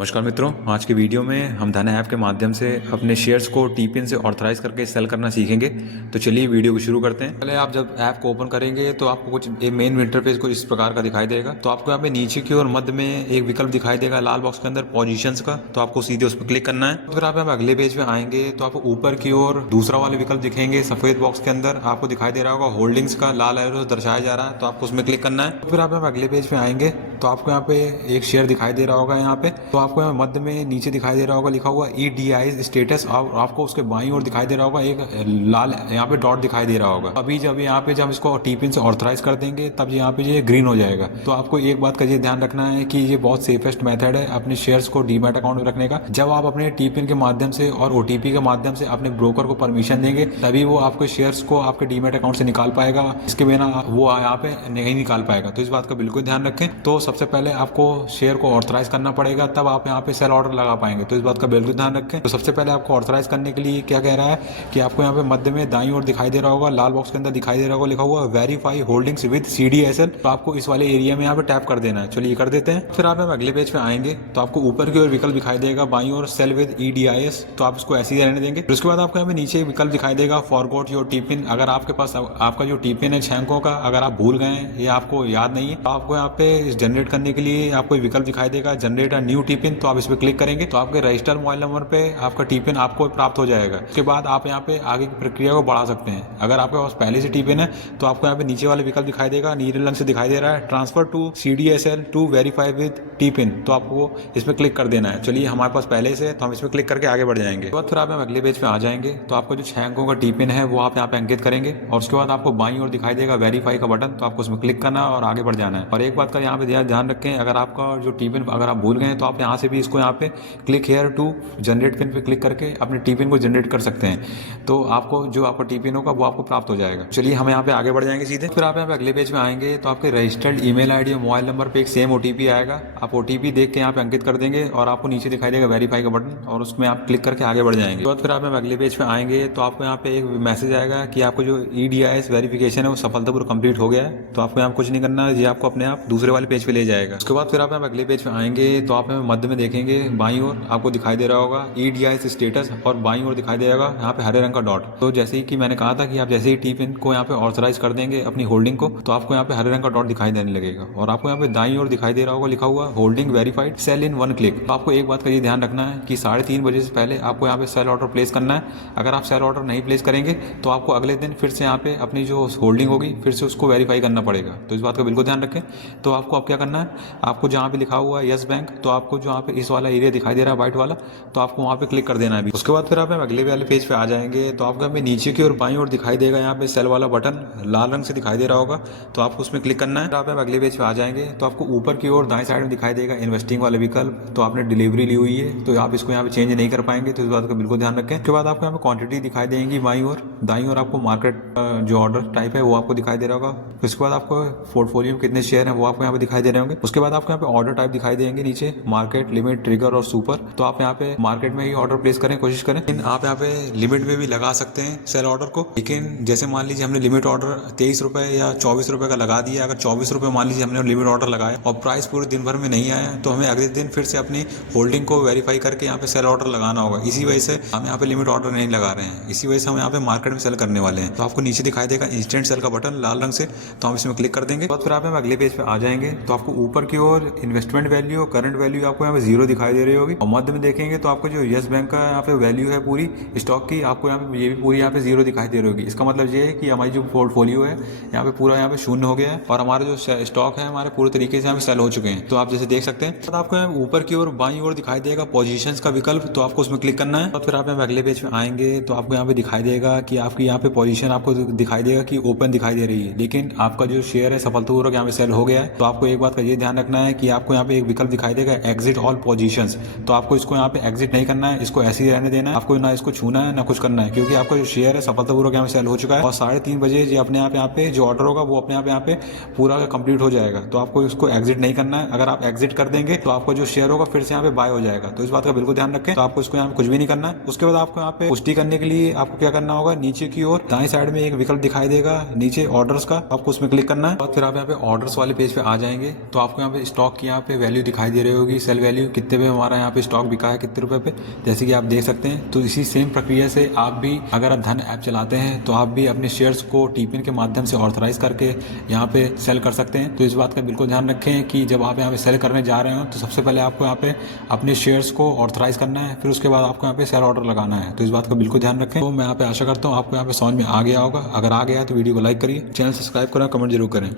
नमस्कार मित्रों, आज के वीडियो में हम धन ऐप के माध्यम से अपने शेयर्स को टीपिन से ऑथराइज करके सेल करना सीखेंगे। तो चलिए वीडियो को शुरू करते हैं। पहले आप जब ऐप को ओपन करेंगे तो आपको कुछ मेन इंटरफेस कुछ इस प्रकार का दिखाई देगा। तो आपको यहाँ पे नीचे की ओर मध्य में एक विकल्प दिखाई देगा लाल बॉक्स के अंदर पोजीशंस का, तो आपको सीधे उस पर क्लिक करना है। फिर आप यहाँ अगले पेज पे आएंगे तो आपको ऊपर की ओर दूसरा वाले विकल्प दिखेंगे सफेद बॉक्स के अंदर, आपको दिखाई दे रहा होगा होल्डिंग्स का लाल एरो दर्शाया जा रहा है, तो आपको उसमें क्लिक करना है। फिर आप यहाँ अगले पेज पे आएंगे तो आपको यहाँ पे एक शेयर दिखाई दे रहा होगा यहाँ पे, तो आपको यहाँ मध्य में नीचे दिखाई दे रहा होगा लिखा हुआ EDI स्टेटस, और आपको उसके बाईं ओर दिखाई दे रहा होगा एक लाल यहाँ पे डॉट दिखाई दे रहा होगा। अभी जब यहाँ पे जब इसको टीपिन से ऑथराइज कर देंगे तब यहाँ पे ये ग्रीन हो जाएगा। तो आपको एक बात का ये ध्यान रखना है कि ये बहुत सेफेस्ट मेथड है अपने शेयर्स को डीमैट अकाउंट में रखने का। जब आप अपने टीपिन के माध्यम से और OTP के माध्यम से अपने ब्रोकर को परमिशन देंगे तभी वो आपके शेयर्स को आपके डीमैट अकाउंट से निकाल पाएगा, इसके बिना वो यहाँ पे नहीं निकाल पाएगा। तो इस बात का बिल्कुल ध्यान रखें। तो सबसे पहले आपको शेयर को ऑथराइज करना पड़ेगा, तब आप यहाँ पे सेल ऑर्डर लगा पाएंगे। तो इस बात का बिल्कुल ध्यान रखें। तो सबसे पहले आपको ऑथराइज करने के लिए क्या कह रहा है कि आपको यहाँ पे मध्य में दाईं ओर दिखाई दे रहा होगा लाल बॉक्स के अंदर दिखाई दे रहा होगा लिखा हुआ वेरीफाई होल्डिंग्स विद CDSL, तो आपको इस वाले एरिया में यहाँ पे टैप कर देना है। चलिए कर देते हैं। फिर आप अगले पेज पे आएंगे तो आपको ऊपर की ओर विकल्प दिखाई देगा बाईं ओर सेल विद EDIS, तो आप इसको ऐसे ही रहने देंगे। उसके बाद आपको यहाँ पे नीचे विकल्प दिखाई देगा फॉरगॉट योर टीपिन। अगर आपके पास आपका जो टीपिन है 6 अंकों का अगर आप भूल गए या आपको याद नहीं है तो आपको यहाँ पे जनरेट करने के लिए आपको विकल्प दिखाई देगा जनरेट अ न्यू टीपिन, तो आप इस पर क्लिक करेंगे तो आपके रजिस्टर्ड मोबाइल नंबर पे आपका टीपिन आपको प्राप्त हो जाएगा। उसके बाद आप यहाँ पे आगे की प्रक्रिया को बढ़ा सकते हैं। अगर आपके पास पहले से टीपिन है तो आपको यहाँ पे नीचे वाले विकल्प दिखाई देगा नीले रंग से दिखाई दे रहा है transfer to CDSL to verify with TPIN, तो आपको इस पर क्लिक कर देना है। चलिए हमारे पास पहले से तो हम इस पर क्लिक करके आगे बढ़ जाएंगे। फिर आप अगले पेज पे आ जाएंगे तो आपको जो 6 अंकों का टीपिन है वो आप यहाँ पे अंकित करेंगे और उसके बाद आपको बाईं ओर दिखाई देगा वेरीफाई का बटन, तो आपको उसमें क्लिक करना है और आगे बढ़ जाना है। और एक बात का यहाँ पे ध्यान रखें, अगर आपका जो टीपिन अगर आप भूल गए तो आप यहाँ से भी इसको यहाँ पे click here to generate PIN पे क्लिक करके अपने टीपिन को जनरेट कर सकते हैं। तो आपको जो आपका टीपिन होगा वो आपको प्राप्त हो जाएगा। चलिए हम यहाँ पे आगे बढ़ जाएंगे सीधे। फिर आप यहाँ पे अगले पेज में आएंगे तो आपके रजिस्टर्ड ईमेल आईडी और मोबाइल नंबर पे एक सेम OTP आएगा। आप OTP देख के यहाँ पे अंकित कर देंगे और आपको नीचे दिखाई देगा वेरीफाई का बटन और उसमें आप क्लिक करके आगे बढ़ जाएंगे। तो फिर आप अगले पेज पे आएंगे तो आपको यहाँ पे एक मैसेज आएगा कि आपको जो EDIS वेरिफिकेशन है वो सफलतापूर्वक कंप्लीट हो गया है। तो आपको यहाँ कुछ नहीं करना है, ये आपको अपने आप दूसरे वाले पेज पे ले जाएगा। उसके बाद फिर आप अगले पेज पे आएंगे तो आप मध्य में देखेंगे बाईं ओर आपको दिखाई दे रहा होगा EDIS स्टेटस और बाईं ओर दिखाई देगा यहाँ पे हरे रंग का डॉट। तो जैसे ही कि मैंने कहा था कि आप जैसे ही टीपिन को यहाँ पे ऑथराइज कर देंगे अपनी होल्डिंग को तो आपको यहाँ पे हरे रंग का डॉट दिखाई देने लगेगा और आपको यहाँ पे दाईं ओर दिखाई दे रहा होगा लिखा हुआ होल्डिंग वेरीफाइड सेल इन 1 क्लिक। तो आपको एक बात का ये ध्यान रखना है कि 3:30 बजे से पहले आपको यहाँ पे सेल ऑर्डर प्लेस करना है। अगर आप सेल ऑर्डर नहीं प्लेस करेंगे तो आपको अगले दिन फिर से यहाँ पे अपनी जो होल्डिंग होगी फिर से उसको वेरीफाई करना पड़ेगा। तो इस बात का बिल्कुल ध्यान रखें। तो आपको अब क्या करना है, आपको जहाँ पे लिखा हुआ है यस बैंक, तो आपको जहाँ पे इस वाला एरिया दिखाई दे रहा है व्हाइट वाला, तो आपको वहाँ पे क्लिक कर देना है। उसके बाद फिर आप अगले वाले पेज पे आ जाएंगे तो आपको यहाँ पे नीचे की ओर बाईं ओर दिखाई देगा यहाँ पे सेल वाला बटन लाल रंग से दिखाई दे रहा होगा, तो आपको उसमें क्लिक करना है। आप अगले पेज पे आ जाएंगे तो आपको ऊपर की ओर दाएं साइड में दिखाई देगा इन्वेस्टिंग वाले विकल्प, तो आपने डिलीवरी ली हुई है तो आप इसको यहाँ पे चेंज नहीं कर पाएंगे। तो इस बात का बिल्कुल ध्यान रखें। उसके बाद आपको यहाँ पे क्वांटिटी दिखाई देंगी बाईं ओर, दाईं ओर आपको मार्केट जो ऑर्डर टाइप है वो आपको दिखाई दे रहा होगा। उसके बाद आपको पोर्टफोलियो में कितने शेयर हैं वो आपको यहाँ पे दिखाई दे रहे होंगे। उसके बाद आपको यहाँ पे ऑर्डर टाइप दिखाई देंगे नीचे मार्केट, लिमिट, ट्रिगर और सुपर, तो आप यहाँ पे मार्केट में ही ऑर्डर प्लेस करें, कोशिश करें। लेकिन आप यहाँ पे लिमिट में भी लगा सकते हैं सेल ऑर्डर को, लेकिन जैसे मान लीजिए हमने लिमिट ऑर्डर 23 रुपए या 24 रुपए का लगा दिया, अगर 24 रुपए मान लीजिए हमने लिमिट ऑर्डर लगाया और प्राइस पूरे दिन भर में नहीं आया तो हमें अगले दिन फिर से अपनी होल्डिंग को वेरीफाई करके यहाँ पे सेल ऑर्डर लगाना होगा। इसी वजह से हम यहाँ पे लिमिट ऑर्डर नहीं लगा रहे हैं, इसी वजह से हम यहाँ पे मार्केट में सेल करने वाले हैं। तो आपको नीचे दिखाई देगा इंस्टेंट सेल का बटन लाल रंग से, तो हम इसमें क्लिक कर देंगे। तो फिर आप अगले पेज पे आ जाएंगे तो आपको ऊपर की ओर इन्वेस्टमेंट वैल्यू, करंट वैल्यू आपको यहाँ पे 0 दिखाई दे रही होगी और मध्य में देखेंगे तो आपको जो यस बैंक का यहाँ पे वैल्यू है पूरी स्टॉक की, आपको यहाँ पे ये भी पूरी यहाँ पे 0 दिखाई दे रही होगी। इसका मतलब ये है कि हमारी जो पोर्टफोलियो है यहाँ पे पूरा यहाँ पे शून्य हो गया है और हमारे जो स्टॉक है हमारे पूरे तरीके से यहाँ पे सेल हो चुके हैं। तो आप जैसे देख सकते हैं। तो आपको यहाँ ऊपर की ओर बाईं ओर दिखाई देगा पोजीशंस का विकल्प, तो आपको उसमें क्लिक करना है। और फिर आप यहाँ अगले पेज में आएंगे तो आपको यहाँ पे दिखाई देगा कि आपकी यहाँ पे पोजीशन आपको दिखाई देगा कि ओपन दिखाई दे रही है, लेकिन आपका जो शेयर है सफलतापूर्वक यहाँ पे सेल हो गया है। तो आपको एक बात का ये ध्यान रखना है कि आपको यहाँ पे एक विकल्प दिखाई देगा एग्जिट ऑल पोजीशंस, तो आपको इसको यहाँ पे एग्जिट नहीं करना है, इसको ऐसे ही रहने देना है। आपको ना इसको छूना है ना कुछ करना है, क्योंकि आपका जो शेयर है सफलतापूर्वक यहाँ पे सेल हो चुका है और 3:30 बजे जो अपने आप यहाँ पे जो ऑर्डर होगा वो अपने आप यहाँ पे पूरा कंप्लीट हो जाएगा। तो आपको इसको एग्जिट नहीं करना है, अगर आप एग्जिट कर देंगे तो आपका जो शेयर होगा फिर से यहाँ पे बाय हो जाएगा। तो इस बात का बिल्कुल ध्यान रखें। तो आपको इसको यहाँ पे कुछ भी नहीं करना है। उसके बाद आपको यहाँ पे पुष्टि करने के लिए आपको क्या करना होगा, नीचे की ओर दाएं साइड में एक विकल्प दिखाई देगा नीचे ऑर्डर्स का, आपको उसमें क्लिक करना है। और फिर आप यहाँ पे ऑर्डर्स वाले पेज पे आ जाएंगे तो आपको यहाँ पे स्टॉक की यहाँ पे वैल्यू दिखाई दे रही होगी, सेल वैल्यू कितने पे हमारा यहाँ पे स्टॉक बिका है, कितने रुपए पे, जैसे कि आप देख सकते हैं। तो इसी सेम प्रक्रिया से आप भी अगर आप धन ऐप चलाते हैं तो आप भी अपने शेयर्स को टीपिन के माध्यम से ऑथराइज करके यहाँ पे सेल कर सकते हैं। तो इस बात का बिल्कुल ध्यान रखें कि जब आप यहाँ पे सेल करने जा रहे हो तो सबसे पहले आपको यहाँ पे अपने शेयर्स को ऑथराइज करना है, फिर उसके बाद आपको यहाँ पे सेल ऑर्डर लगाना है। तो इस बात का बिल्कुल ध्यान रखें। तो मैं यहाँ पे आशा करता हूँ आपको यहाँ पे समझ में आ गया होगा। अगर आ गया तो वीडियो को लाइक करिए, चैनल सब्सक्राइब करें, कमेंट जरूर करें।